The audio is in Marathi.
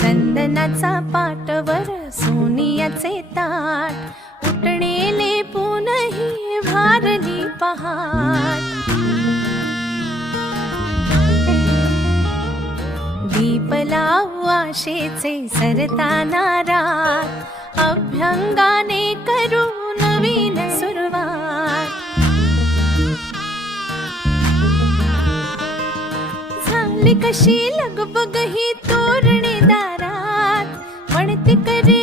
चंदनाचा पाटवर सोनियाचे ताट उठणेले पुनही भारली पहाट दीप लावू आशेचे सरताना रात अभ्यंगाने करू नवीन सुरुवात झाली कशी लगबग ही तोरणे दारात म्हणते करे